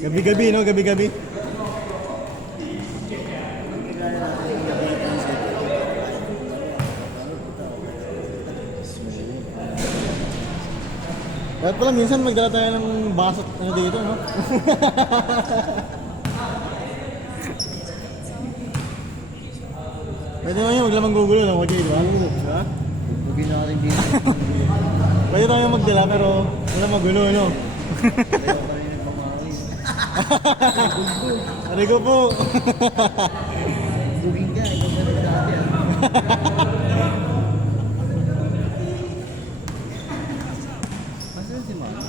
Gabi-gabi, no? Gabi-gabi. Kahit pala minsan magdala tayo ng basot ano dito, no? Pwede naman yun, maglamang gugulo lang, okay, di ba? Ha? Bugin na rin dito. Pwede tayo magdala pero wala magulo, no? Kaya pa rin yung pamahali. Aray ko po! Bugin ka, ikaw ka rin dati ah. Masan si Mama?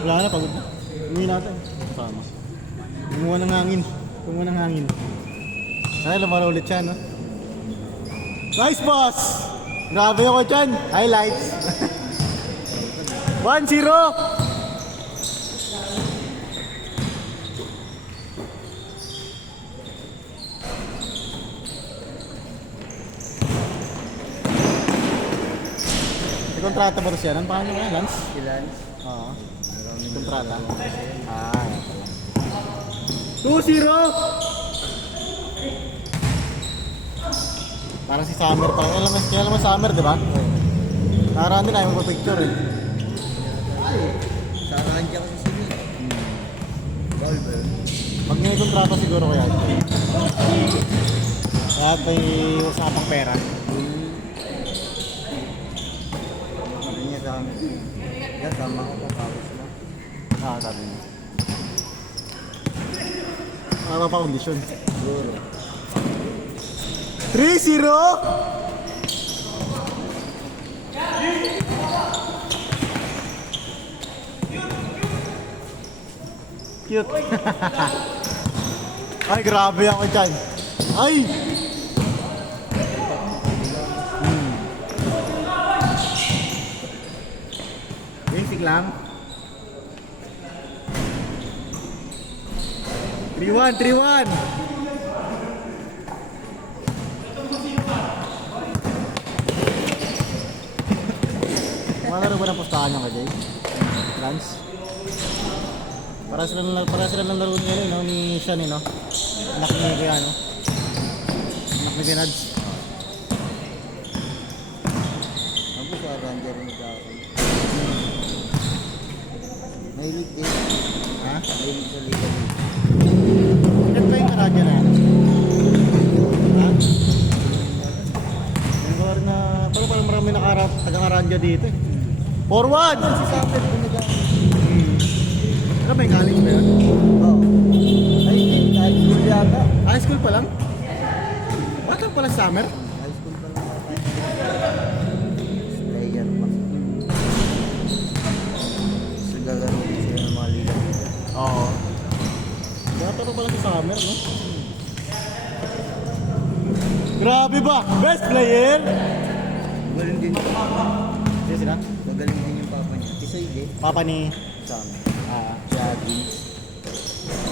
Wala na, pagod na. Umuwi natin. Sama. Kumuha ng hangin. Kumuha ng hangin. Ay, lumara ulit siya, no? Nice, boss! Grabe ako dyan. Highlights. 1-0! May kontrata ba ito siya? Ano pa niya? Lance? Si Lance. Oo. Maraming Kontrata. nagtatrabaho. Ah, 2-0! Parang si Summer pa. Kaya naman Summer, di ba? Nakaraan din ayaw magpa-picture eh. Sarahan siya kasi sila. Bawal ba yun? Pag may kontrata siguro kaya. Kaya may usapang pera. Sabi niya sa amin. Yan, tama ko kapapos mo. Ah, sabi niya. Para pa kondisyon. Siguro. 3-0! Cute. Ay, grabe ako dyan. Ay! Basic lang. 3-1, 3-1! Malaro ba ng pustahan niya kay Jay? Lance? Para sila ng laro niya no? Ni Sean no? Anak ni Kuya no? Anak ni Benads. Ako sa Ranger rin nagkakaroon. Mahilig din. Ha? Mahilig sa liga. Ilan ba yung karadya na yan? Ha? Yung lugar na... Pero parang marami taga-karadya dito eh. 4-1! Si Summer kung nagkakaroon. Ano ba yung college ba yun? Oo. Ay, hindi. High school yata. High school pa lang? Bata pala summer? High school pa lang ata. Player pa. So, lalaro din sila ng mga liga. Oo. Bata pa pala sa summer, no? Grabe ba? Best player? Magaling din. Hindi sila? Magaling din yung papa niya. Isa hindi. Papa ni... Summer. Jaggy.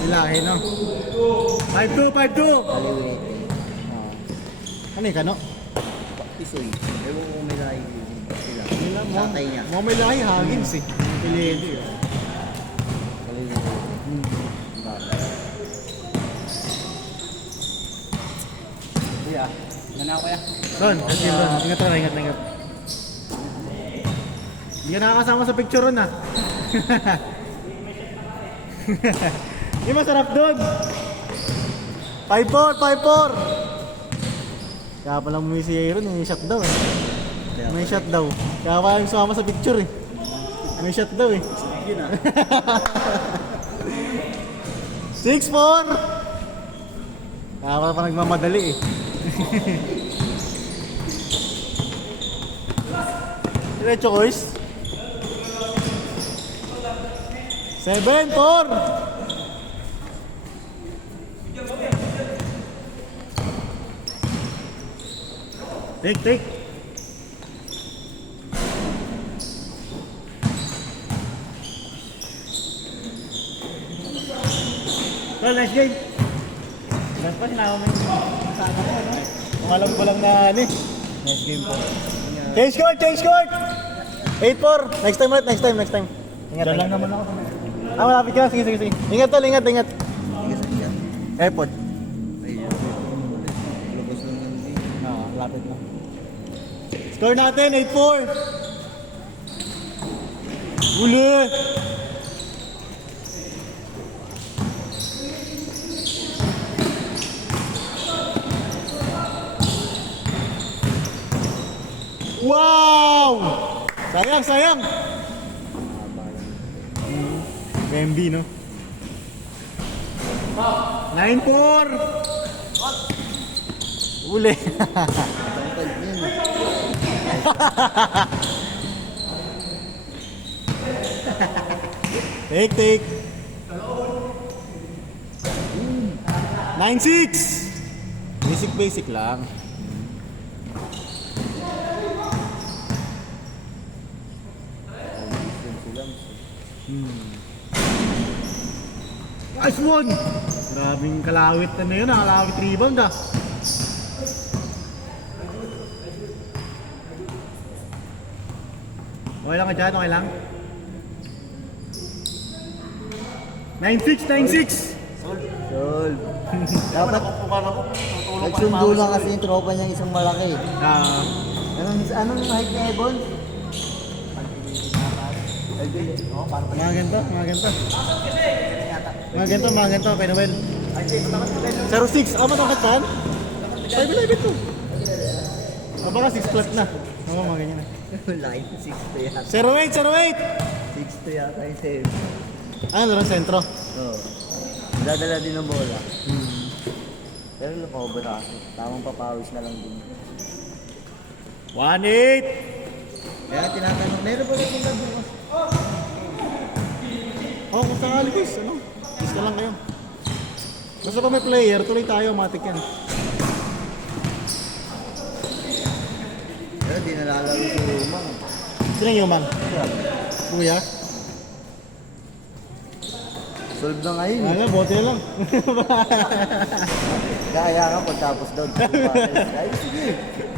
Ilahe, no? 5-2, 5-2! Kaliwete. Ano yung kano? Pisoy. Ewan ko kung may lahi din sila. Tatay niya. Mga may lahi, Huggins eh. Piledi eh. Kaliwete. Bata. Kuya, gana ako ya. Don, ingat ka na, ingat. Hindi ka nakakasama sa picture ron ah. Yung masarap doon. 5-4, 5-4. Kaya pala umuwi si Aaron, may shot daw eh. May shot daw. Kaya pala yung sumama sa picture eh. May shot daw eh. 6-4. Kaya pala pa nagmamadali eh. Diretso Kois. 7-4. Take. Well, nice game. Last pa sinama mo yung sana ko, no? Kung alam ko lang na ano eh. Nice game po. Change court! 8-4! Next time. Ingat. Diyan lang naman ako. Malapit ka. Sige, sige, sige. Ingat tol, ingat, ingat. Airpod. Ayun. Lubos lang yan din. Lapit na. Score natin, 8-4. Uli! Wow! Sayang, sayang! MB, no? 9-4! Uli! Tangkad yan. Take, take. 9-6. Basic, basic lang. Nice one! Grabing kalawit na yun, kalawit rebound ah. Okay lang ka dyan, okay lang? 9-6, 9-6! Sol. Dapat nagsundo lang kasi yung tropa niyang isang malaki. Anong height niya, Ebon? Mga ganito, mga ganito. Mga ganito, mga ganito, kay Noel. 0-6, matangkat ka? 5-11 to. Baka 6 flat na. Mga ganyan na. Line 6 to yata. 0-8, 0-8! 6 to yata yung save. Larang sentro. Oo. Dadala din ng bola. Pero lumover kasi. Tamang papawis na lang din. 1-8! Kaya tinatanong, meron ba rin yung bukas? Kung sakali guys, Gusto lang kayo. Basta pa may player, tuloy tayo, matik yan. Pero di nalalaro si Rumang. Sino yung man? Kuya? Solve na ngayon. Wala, bote lang. Kaya ka pagtapos daw. Ay, sige.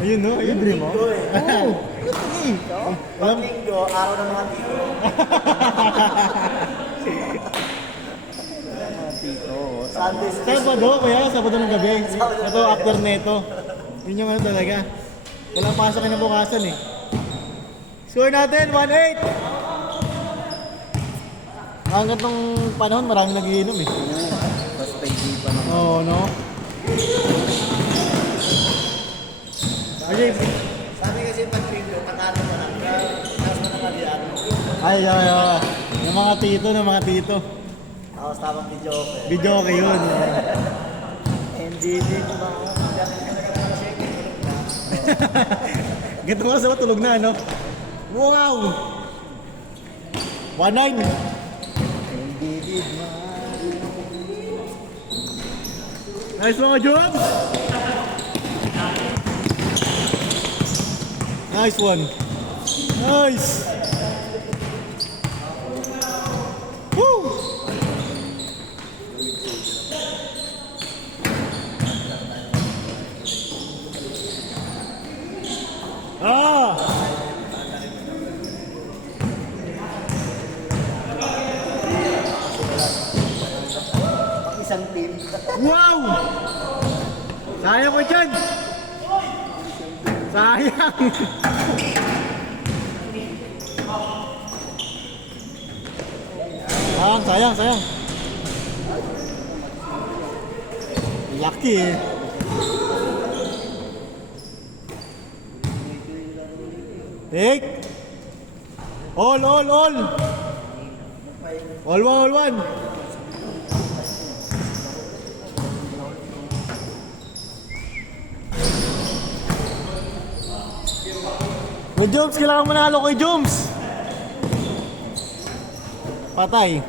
Ayun no, ayun. Libre mo? Oo. Sige. Alam, Linggo, araw ng mga tito. Tito. Sunday. Sabado, kaya Sabado ng gabi. Ito, after neto. Yun yung ano talaga. Walang pasok na bukasan eh. Score natin, 1-8! Hanggang nung panahon, marami nagiinom eh. Tapos pwede pa naman. Oo, no? Ay, Sabi kasi pag video, takano pa lang. Tapos na naman yan. ay. Ng mga tito, ng mga tito. Tapos tamang video ko eh. Video okay yun. NDD ko ba ako? Ganito mo sa tulog na, ano? Wow! 1-9. NDD man. Nice mga Jobs! Nice one. Nice! Woo! Pang isang team. Wow! Sayang ko dyan! Sayang! Sayang, sayang. Lucky eh. Take. All. All one. Kuy Joms, kailangan manalo kay Joms. Patay.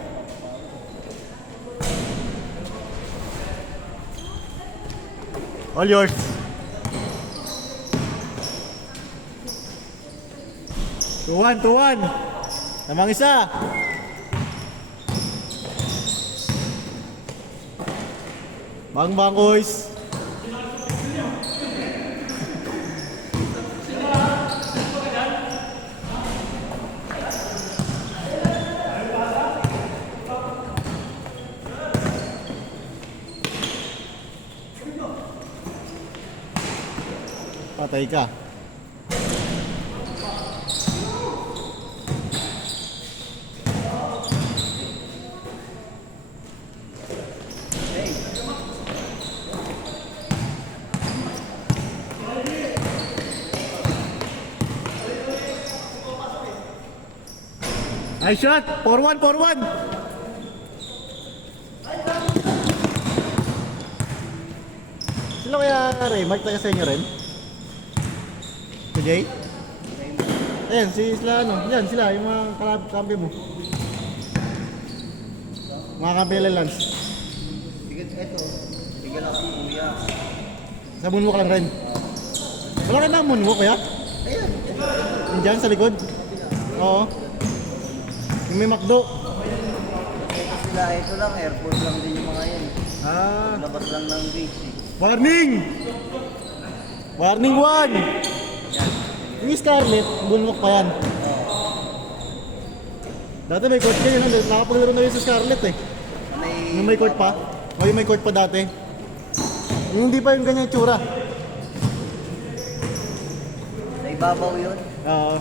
All yours. Tuwan. Namang isa. Bang boys. Patay ka. Nice shot! 4-1, 4-1! Sila kaya Raymart taga sa inyo rin? Si Jay? Ayan, sila ano, yan sila, yung mga kampi mo. Mga kampi nila Lance. Sige, eto. Sige lang si Kuya. Sa moonwalk lang rin. Wala ka na moonwalk kaya? Ayan. Yung dyan sa likod? Oo. Yung may McDo. Ito sila, ito lang, airport lang din yung mga yan. Ah. Labas lang ng beach eh. Warning! Warning 1! Yung Scarlett, moonwalk pa yan. Dati may court kayo, nakapaglaro na yun sa Scarlett eh. Yung may court pa? O yung may court pa dati? Yung hindi pa yung ganyan tsura. Sa ibabaw yun. Oo.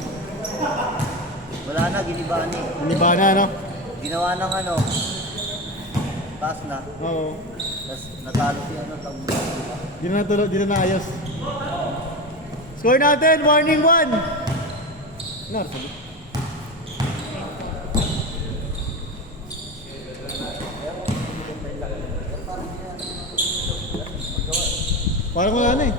Wala na, giniba ni. Hindi ba na ano? Ginawa ng ano. Taas na. Oo. Tapos natalo siya ng tabla. Di na natulog, di na naayos. Score natin, warning 1! Narsabi. Parang wala na eh.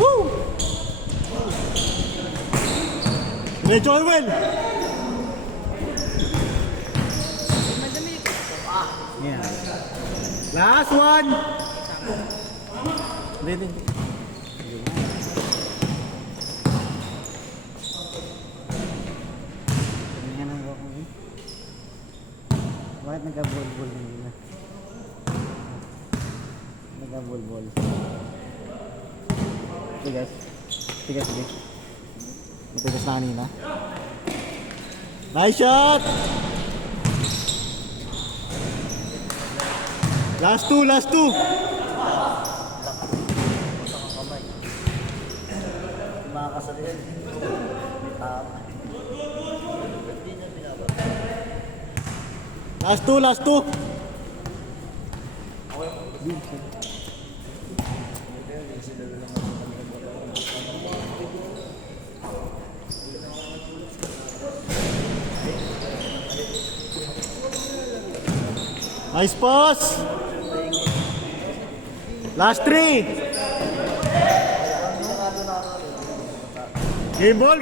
Woo! Medyo Orwell! Yeah. Last one! Hindi. Bakit nagka-bol-bol na nila? Nagka-bol-bol. Tigas. Tigas. Matigas na kanina. Nice shot! Last two! Kamay. Makakasal yan. Hindi niya binaba. Last two! Nice pass! Last three! Game ball!